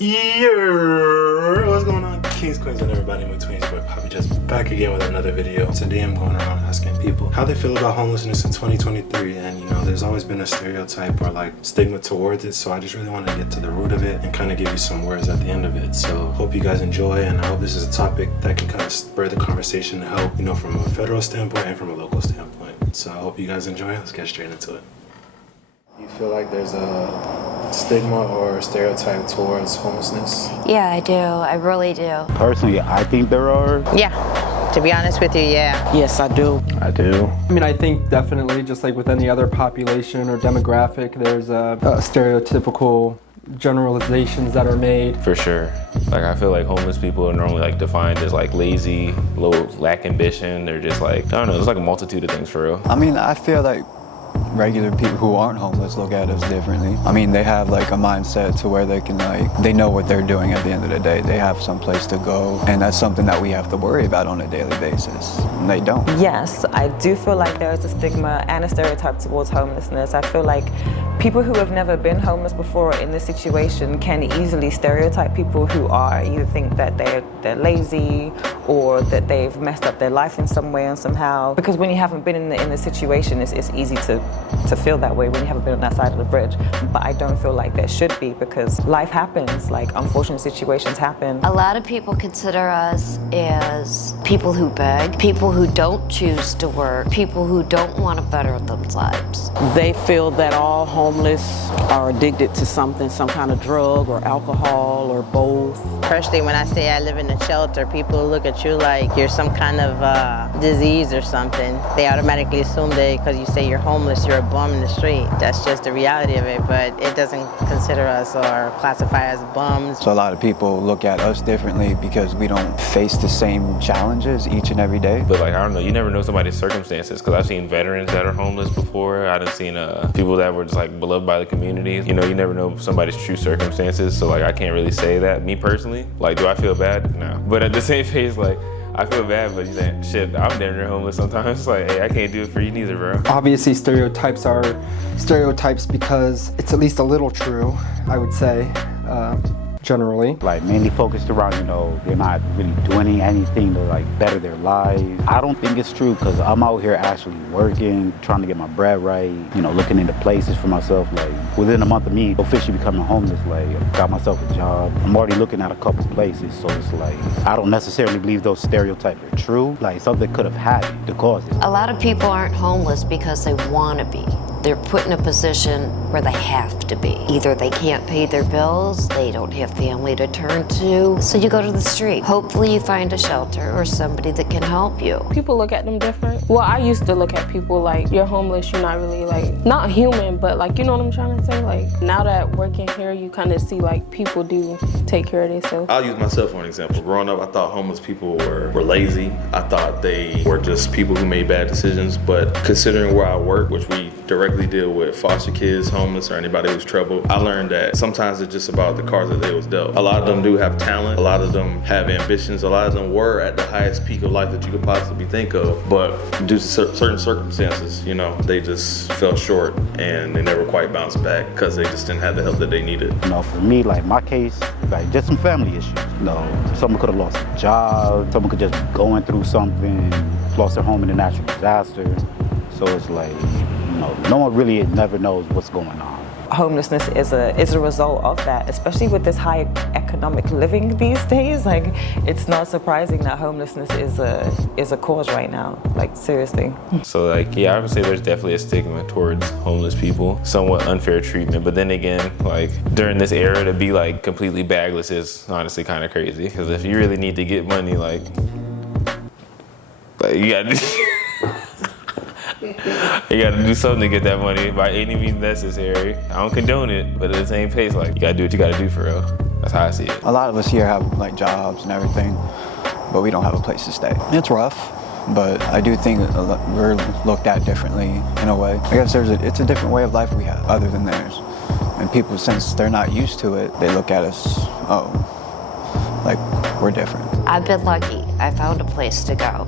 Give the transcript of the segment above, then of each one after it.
Yeah, what's going on, kings, queens, and everybody in between? But Poppy just back again with another video. Today I'm going around asking people how they feel about homelessness in 2023, and you know, there's always been a stereotype or like stigma towards it, so I just really want to get to the root of it and kind of give you some words at the end of it. So hope you guys enjoy, and I hope this is a topic that can kind of spur the conversation to help, you know, from a federal standpoint and from a local standpoint. So I hope you guys enjoy. Let's get straight into it. Do you feel like there's a stigma or stereotype towards homelessness? Yeah, I do. I really do. Personally, I think there are. Yeah, to be honest with you, yeah. Yes, I do. I do. I mean, I think definitely, just like with any other population or demographic, there's stereotypical generalizations that are made. For sure. Like, I feel like homeless people are normally like defined as like lazy, lack ambition. They're just like, I don't know, there's like a multitude of things for real. I mean, I feel like regular people who aren't homeless look at us differently. I mean, they have like a mindset to where they can they know what they're doing at the end of the day. They have some place to go, and that's something that we have to worry about on a daily basis. And they don't. Yes, I do feel like there is a stigma and a stereotype towards homelessness. I feel like people who have never been homeless before in this situation can easily stereotype people who are. You think that they're lazy or that they've messed up their life in some way and somehow. Because when you haven't been in the situation, it's easy to feel that way when you haven't been on that side of the bridge. But I don't feel like there should be, because life happens, like unfortunate situations happen. A lot of people consider us as people who beg, people who don't choose to work, people who don't want to better themselves. They feel that all homeless are addicted to something, some kind of drug or alcohol or both. Personally, when I say I live in a shelter, people look at you like you're some kind of disease or something. They automatically assume that because you say you're homeless, you're a bum in the street. That's just the reality of it, but it doesn't consider us or classify as bums. So a lot of people look at us differently because we don't face the same challenges each and every day. But like, I don't know, you never know somebody's circumstances, because I've seen veterans that are homeless before. I've seen people that were just like beloved by the community. You know, you never know somebody's true circumstances, so like I can't really say that. Me personally, like, do I feel bad? No. But at the same phase, like, I feel bad, but you saying, shit, I'm damn near homeless sometimes. It's like, hey, I can't do it for you neither, bro. Obviously, stereotypes are stereotypes because it's at least a little true, I would say, generally. Like, mainly focused around, you know, they're not really doing anything to like better their lives. I don't think it's true, because I'm out here actually working, trying to get my bread right, you know, looking into places for myself. Like, within a month of me officially becoming homeless, like, I got myself a job. I'm already looking at a couple places, so it's like, I don't necessarily believe those stereotypes are true. Like, something could have happened to cause it. A lot of people aren't homeless because they want to be. They're put in a position where they have to be. Either they can't pay their bills, they don't have family to turn to, so you go to the street. Hopefully you find a shelter or somebody that can help you. People look at them different. Well, I used to look at people like, you're homeless, you're not really like, not human, but like, you know what I'm trying to say? Like, now that working here, you kind of see like people do take care of themselves. I'll use myself for an example. Growing up, I thought homeless people were lazy. I thought they were just people who made bad decisions, but considering where I work, which we directly deal with foster kids, homeless, or anybody who's troubled, I learned that sometimes it's just about the cards that they was dealt. A lot of them do have talent, a lot of them have ambitions, a lot of them were at the highest peak of life that you could possibly think of, but due to certain circumstances, you know, they just fell short and they never quite bounced back because they just didn't have the help that they needed. You know, for me, like my case, like just some family issues. You know, someone could have lost a job, someone could just be going through something, lost their home in a natural disaster. So it's like, you know, no one really never knows what's going on. Homelessness is a result of that, especially with this high economic living these days. Like, it's not surprising that homelessness is a cause right now, like, seriously. So like, yeah, I would say there's definitely a stigma towards homeless people, somewhat unfair treatment, but then again, like, during this era to be like completely bagless is honestly kind of crazy, because if you really need to get money, like you gotta you gotta do something to get that money by any means necessary. I don't condone it, but at the same pace, like, you gotta do what you gotta do for real. That's how I see it. A lot of us here have like jobs and everything, but we don't have a place to stay. It's rough, but I do think we're looked at differently in a way. I guess it's a different way of life we have other than theirs. And people, since they're not used to it, they look at us, oh, like we're different. I've been lucky. I found a place to go.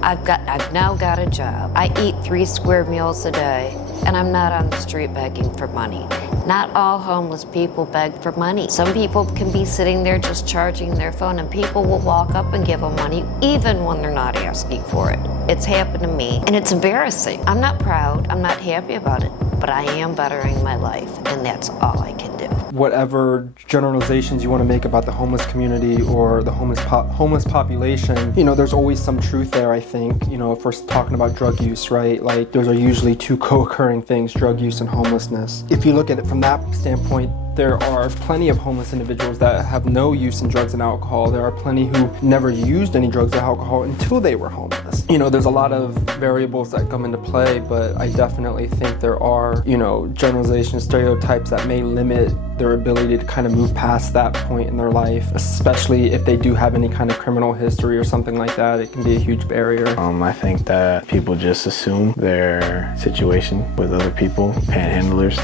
I've now got a job. I eat 3 square meals a day, and I'm not on the street begging for money. Not all homeless people beg for money. Some people can be sitting there just charging their phone, and people will walk up and give them money even when they're not asking for it. It's happened to me, and it's embarrassing. I'm not proud, I'm not happy about it, but I am bettering my life, and that's all I can do. Whatever generalizations you want to make about the homeless community or the homeless population, you know, there's always some truth there, I think. You know, if we're talking about drug use, right? Like, those are usually two co-occurring things, drug use and homelessness. If you look at it from that standpoint, there are plenty of homeless individuals that have no use in drugs and alcohol. There are plenty who never used any drugs or alcohol until they were homeless. You know, there's a lot of variables that come into play, but I definitely think there are, you know, generalizations, stereotypes that may limit their ability to kind of move past that point in their life, especially if they do have any kind of criminal history or something like that. It can be a huge barrier. I think that people just assume their situation with other people, panhandlers,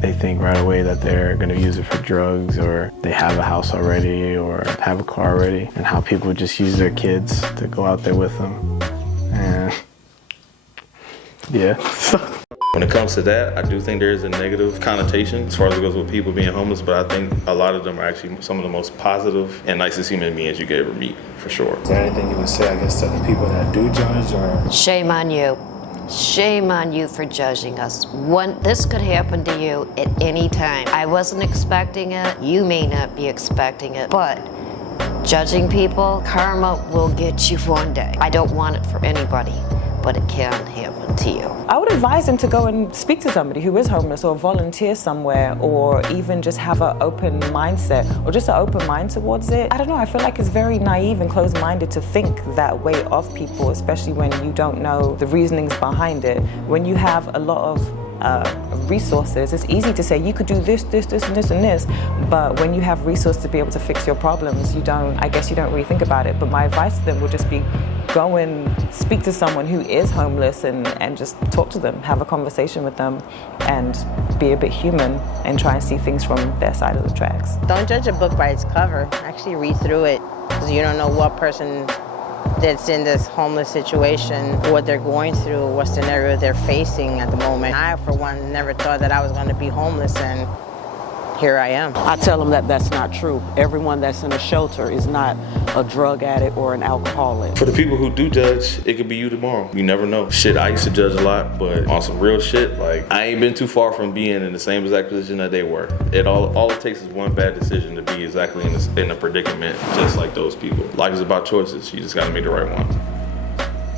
they think right away that they're going to use it for drugs, or they have a house already or have a car already, and how people just use their kids to go out there with them. And yeah. When it comes to that, I do think there is a negative connotation as far as it goes with people being homeless, but I think a lot of them are actually some of the most positive and nicest human beings you could ever meet, for sure. Is there anything you would say, I guess, to the people that do judge, or? Shame on you. Shame on you for judging us. This could happen to you at any time. I wasn't expecting it. You may not be expecting it, but judging people, karma will get you one day. I don't want it for anybody, but it can happen to you. I would advise them to go and speak to somebody who is homeless, or volunteer somewhere, or even just have an open mindset, or just an open mind towards it. I don't know, I feel like it's very naive and closed-minded to think that way of people, especially when you don't know the reasonings behind it. When you have a lot of resources, it's easy to say you could do this, this, this, and this, and this, but when you have resources to be able to fix your problems, I guess you don't really think about it. But my advice to them would just be, go and speak to someone who is homeless and just talk to them, have a conversation with them, and be a bit human and try and see things from their side of the tracks. Don't judge a book by its cover. Actually read through it, because you don't know what person that's in this homeless situation, what they're going through, what scenario they're facing at the moment. I, for one, never thought that I was going to be homeless, and here I am. I tell them that that's not true. Everyone that's in a shelter is not a drug addict or an alcoholic. For the people who do judge, it could be you tomorrow. You never know. Shit, I used to judge a lot, but on some real shit, like, I ain't been too far from being in the same exact position that they were. All it takes is one bad decision to be exactly in a predicament, just like those people. Life is about choices. You just gotta make the right one.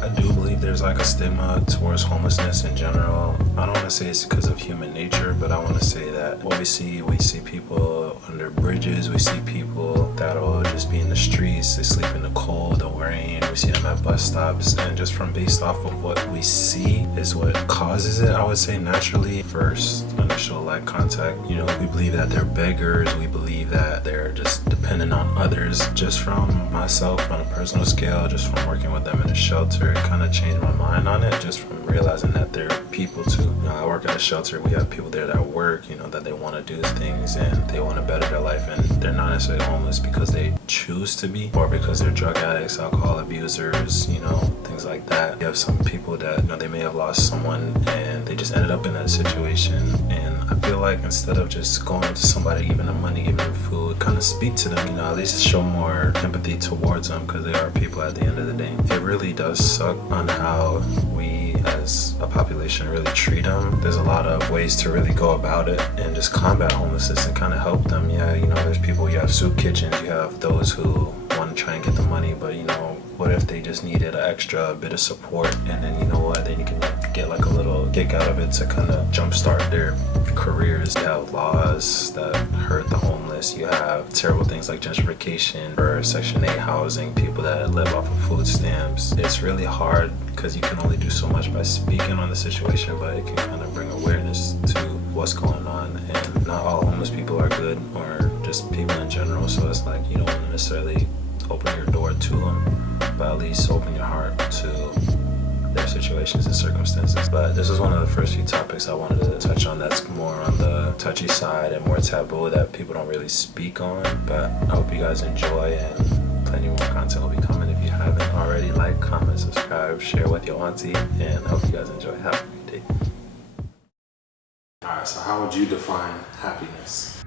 I do believe there's like a stigma towards homelessness in general. I don't want to say it's because of human nature, but I want to say that what we see people under bridges, we see people that'll just be in the streets, they sleep in the cold, the rain, we see them at bus stops, and just from based off of what we see is what causes it, I would say naturally. First initial like contact, you know, we believe that they're beggars, we believe that they're just dependent on others. Just from myself on a personal scale, just from working with them in a shelter, it kind of changed my mind on it, just from realizing that they're people too. You know, I work at a shelter, we have people there that work, you know, that they want to do things and they want to better their life, and they're not necessarily homeless because they choose to be, or because they're drug addicts, alcohol abusers, you know, things like that. You have some people that, you know, they may have lost someone and they just ended up in that situation, and I feel like instead of just going to somebody, giving them money, giving them food, kind of speak to them, you know, at least show more empathy towards them, because they are people at the end of the day. It really does suck on how we as a population really treat them. There's a lot of ways to really go about it and just combat homelessness and kind of help them. Yeah, you know, there's people, you have soup kitchens, you have those who want to try and get the money, but you know, what if they just needed an extra bit of support, and then you know what, then you can get like a little kick out of it to kind of jumpstart their careers. You have laws that hurt the homeless, you have terrible things like gentrification or Section 8 housing, people that live off of food stamps. It's really hard because you can only do so much by speaking on the situation, but it can kind of bring awareness to what's going on, and not all homeless people are good, or just people in general, so it's like you don't want to necessarily open your door to them, but at least open your heart to their situations and circumstances. But this is one of the first few topics I wanted to touch on that's more on the touchy side and more taboo that people don't really speak on. But I hope you guys enjoy, and plenty more content will be coming. If you haven't already, like, comment, subscribe, share with your auntie, and I hope you guys enjoy. Have a great day. Alright, so how would you define happiness?